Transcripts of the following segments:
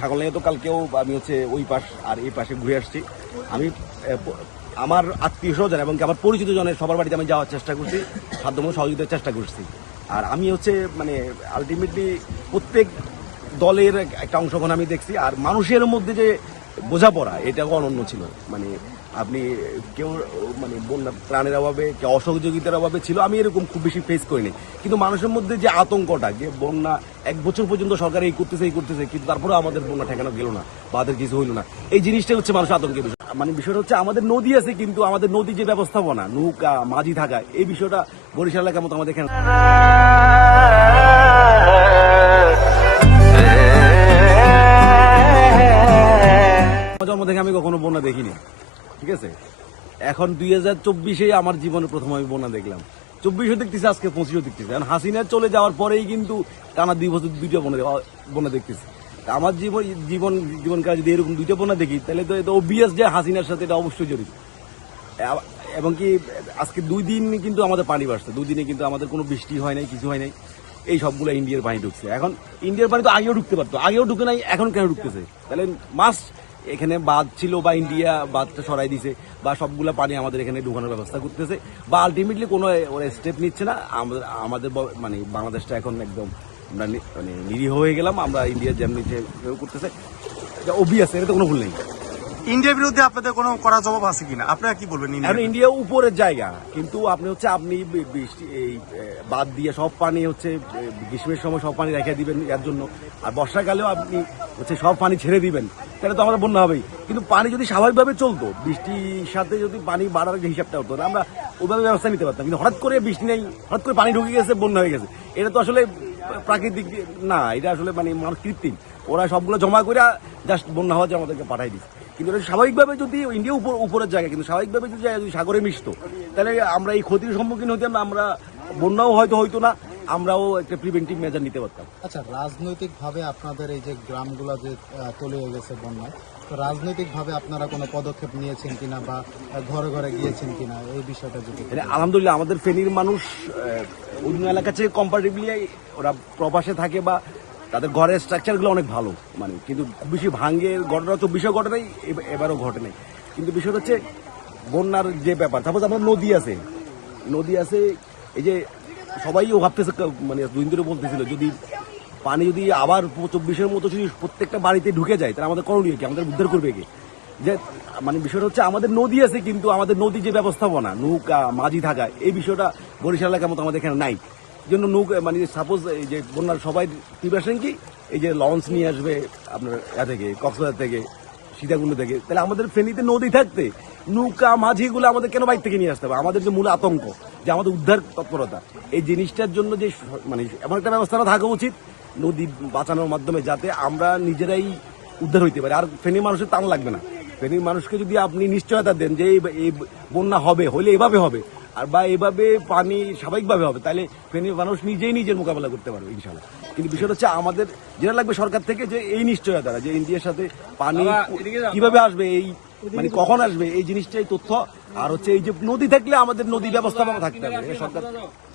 ছাগল নিয়ে তো কালকেও আমি হচ্ছে ওই পাশ আর এই পাশে ঘুরে আসছি। আমি আমার আত্মীয় স্বজন এবং আমার পরিচিত জনের সবার বাড়িতে আমি যাওয়ার চেষ্টা করছি, সাধ্যমতো সহযোগিতার চেষ্টা করছি। আর আমি হচ্ছে মানে আলটিমেটলি প্রত্যেক দলের একটা অংশগ্রহণ আমি দেখছি, আর মানুষের মধ্যে যে বোঝাপড়া এটাও অনন্য ছিল। মানে আপনি কেউ মানে বন্যা, প্রাণের অভাবে, কেউ অসহযোগিতার অভাবে ছিল, আমি এরকম খুব বেশি ফেস করিনি। কিন্তু মানুষের মধ্যে যে আতঙ্কটা, যে বন্যা, এক বছর পর্যন্ত সরকার এই করতেছে এই করতেছে, কিন্তু তারপরে আমাদের বন্যা ঠেকানো গেল না, বা কিছু হইল না। এই জিনিসটাই হচ্ছে মানুষ আতঙ্কের বিষয়। মানে বিষয়টা হচ্ছে, আমাদের নদী আছে, কিন্তু আমাদের নদী যে ব্যবস্থাপনা, নৌকা, মাঝি থাকা, এই বিষয়টা বরিশাল এলাকার মতো আমাদের এখানে জন্ম থেকে আমি কখনো বন্যা দেখিনি। ঠিক আছে? এখন দুই হাজার চব্বিশে আমার জীবনে প্রথম আমি বন্যা দেখলাম। চব্বিশও দেখতেছি, আজকে পঁচিশও দেখতেছি। এখন হাসিনা চলে যাওয়ার পরেই কিন্তু টানা দুই বছর দুইটা বন্যা বন্যা দেখতেছি। আমার জীবন জীবন, জীবনকাল যদি এরকম দুইটা বন্যা দেখি, তাহলে তো এটা অবভিয়াস যে হাসিনার সাথে এটা অবশ্যই জড়িত। এবং কি আজকে দুই দিন কিন্তু আমাদের পানি বাড়ছে। দুই দিনে কিন্তু আমাদের কোনো বৃষ্টি হয় নাই, কিছু হয় নাই। এই সবগুলো ইন্ডিয়ার পানি ঢুকছে। এখন ইন্ডিয়ার পানি তো আগেও ঢুকতে পারতো। আগেও ঢুকে নাই, এখন কেন ঢুকতেছে? তাহলে মাস এখানে বাঁধ ছিল বা ইন্ডিয়া বাঁধটা সরাই দিছে বা সবগুলো পানি আমাদের এখানে ঢুকানোর ব্যবস্থা করতেছে। বা আলটিমেটলি কোনো, ওরা স্টেপ নিচ্ছে না। আমাদের আমাদের মানে বাংলাদেশটা এখন একদম আমরা মানে নিরীহ হয়ে গেলাম। আমরা ইন্ডিয়া যেমনি করতেছে। অবভিয়াস এটা তো কোনো ভুল নেই। ইন্ডিয়ার বিরুদ্ধে আপনাদের কোনো করা জবাব আছে কিনা? আপনারা কি বলবেন ইন্ডিয়ার এখন ইন্ডিয়া উপরের জায়গা, কিন্তু আপনি হচ্ছে, আপনি বৃষ্টি, এই বাদ দিয়ে সব পানি হচ্ছে গ্রীষ্মের সময় সব পানি রেখে দিবেন এর জন্য। আর বর্ষাকালেও আপনি হচ্ছে সব পানি ছেড়ে দিবেন, তাহলে তো আমাদের বন্যা হবেই। কিন্তু পানি যদি স্বাভাবিকভাবে চলতো, বৃষ্টির সাথে যদি পানি বাড়ার যে হিসাবটা হতো আমরা ওইভাবে ব্যবস্থা নিতে পারতাম। কিন্তু হঠাৎ করে বৃষ্টি নেই, হঠাৎ করে পানি ঢুকে গেছে, বন্যা হয়ে গেছে। এটা তো আসলে প্রাকৃতিক, না, এটা আসলে মানে মানুষ কৃত্রিম। ওরা সবগুলো জমা করে জাস্ট বন্যা হওয়া যে আমাদেরকে পাঠাই দিচ্ছে কিন্তু স্বাভাবিকভাবে যদি ইন্ডিয়া উপর উপরের জায়গা কিন্তু স্বাভাবিকভাবে যদি যদি সাগরে মিশতো তাহলে আমরা এই ক্ষতির সম্মুখীন হইতাম না আমরা বন্যাও হয়তো হইতো না আমরাও একটা প্রিভেন্টিভ মেজার নিতে পারতাম। আচ্ছা রাজনৈতিকভাবে আপনাদের এই যে গ্রামগুলো যে তলিয়ে গেছে বন্যায় তো রাজনৈতিকভাবে আপনারা কোনো পদক্ষেপ নিয়েছেন কিনা বা ঘরে ঘরে গিয়েছেন কিনা? এই বিষয়টা যদি এটা আলহামদুলিল্লাহ আমাদের ফেনীর মানুষ অন্য এলাকা থেকে কম্পারেটিভলি ওরা প্রবাসে থাকে বা তাদের ঘরের স্ট্রাকচারগুলো অনেক ভালো মানে কিন্তু বেশি ভাঙ্গের ঘটনা চব্বিশে ঘটে নাই এব- এবারও ঘটে নাই। কিন্তু বিষয় হচ্ছে, বন্যার যে ব্যাপার তারপর আমার নদী আছে নদী আছে, এই যে সবাই ও ভাবতেছে মানে দুদিন ধরে বলতেছিল, যদি পানি যদি আবার চব্বিশের মতো যদি প্রত্যেকটা বাড়িতে ঢুকে যায়, তাহলে আমাদের করণীয় কি? আমাদের উদ্ধার করবে কি? যে মানে বিষয়টা হচ্ছে, আমাদের নদী আছে, কিন্তু আমাদের নদী যে ব্যবস্থাপনা, নৌকা, মাঝি থাকা, এই বিষয়টা বরিশাল এলাকার মতো আমাদের এখানে নাই। জন্য নৌকা মানে সাপোজ এই যে বন্যার সবাই প্রিপারেশন কি? এই যে লঞ্চ নিয়ে আসবে আপনার ইয়া থেকে, কক্সবাজার থেকে, সীতাকুণ্ড থেকে, তাহলে আমাদের ফেনীতে নদী থাকতে, নৌকা, মাঝিগুলো আমাদের কেন বাইর থেকে নিয়ে আসতে হবে? আমাদের যে মূল আতঙ্ক, যে আমাদের উদ্ধার তৎপরতা, এই জিনিসটার জন্য যে মানে এমন একটা ব্যবস্থা থাকা উচিত, নদী বাঁচানোর মাধ্যমে যাতে আমরা নিজেরাই উদ্ধার হইতে পারি। আর ফেনীর মানুষের টান লাগবে না। ফেনীর মানুষকে যদি আপনি নিশ্চয়তা দেন যে এই- এই বন্যা হবে হলে এভাবে হবে আর বা এভাবে পানি স্বাভাবিকভাবে হবে তাহলে ফেনীর মানুষ নিজেই নিজের মোকাবেলা করতে পারবে ইনশাল্লাহ কিন্তু বিষয়টা হচ্ছে আমাদের যেটা লাগবে সরকার থেকে যে এই নিশ্চয়তা যে ইন্ডিয়ার সাথে পানি কীভাবে আসবে এই মানে কখন আসবে এই জিনিসটাই তথ্য। আর হচ্ছে এই যে নদী থাকলে আমাদের নদী ব্যবস্থাপনা থাকতে হবে সরকার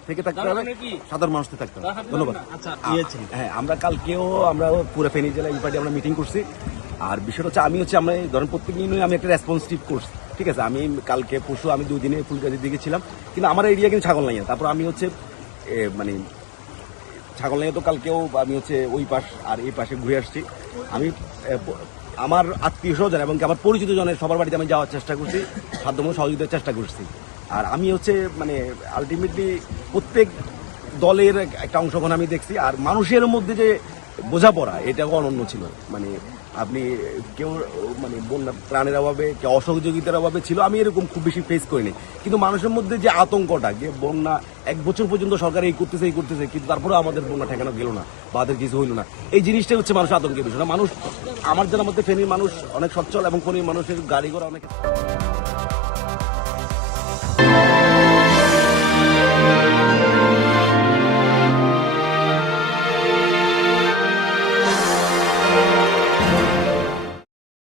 থেকে থাকতে হবে সাধারণ মানুষকে থাকতে হবে। ধন্যবাদ। হ্যাঁ আমরা কালকেও আমরা পুরো ফেনী জেলা এই পার্টি আমরা মিটিং করছি। আর বিষয়টা হচ্ছে আমি হচ্ছে আমরা ধরেন প্রত্যেক দিনই আমি একটা রেসপন্সিভ কোর্স ঠিক আছে? আমি কালকে, পরশু আমি দুই দিনে ফুলগাছির দিকে ছিলাম, কিন্তু আমার এরিয়া কিন্তু ছাগল নাই তারপর আমি হচ্ছে মানে ছাগল নিয়ে তো কালকেও আমি হচ্ছে ওই পাশ আর এই পাশে ঘুরে আসছি। আমি আমার আত্মীয় স্বজন এবং আমার পরিচিত জনের সবার বাড়িতে আমি যাওয়ার চেষ্টা করছি সাধ্যমতো সহযোগিতার চেষ্টা করছি। আর আমি হচ্ছে মানে আলটিমেটলি প্রত্যেক দলের একটা অংশগ্রহণ আমি দেখছি, আর মানুষের মধ্যে যে বোঝাপড়া, এটাও অনন্য ছিল মানে আপনি কেউ মানে বন্যা প্রাণের অভাবে, কেউ অসহযোগিতার অভাবে ছিল, আমি এরকম খুব বেশি ফেস করিনি। কিন্তু মানুষের মধ্যে যে আতঙ্কটা, যে বন্যা, এক বছর পর্যন্ত সরকার এই করতেছে এই করতেছে, কিন্তু তারপরেও আমাদের বন্যা ঠেকানো গেল না, বা তাদের কিছু হইল না। এই জিনিসটাই হচ্ছে মানুষ আতঙ্কের বিষয়। মানুষ, আমার জানার মধ্যে ফেনীর মানুষ অনেক সচ্ছল এবং ফেনীর মানুষের গাড়ি ঘোড়া অনেক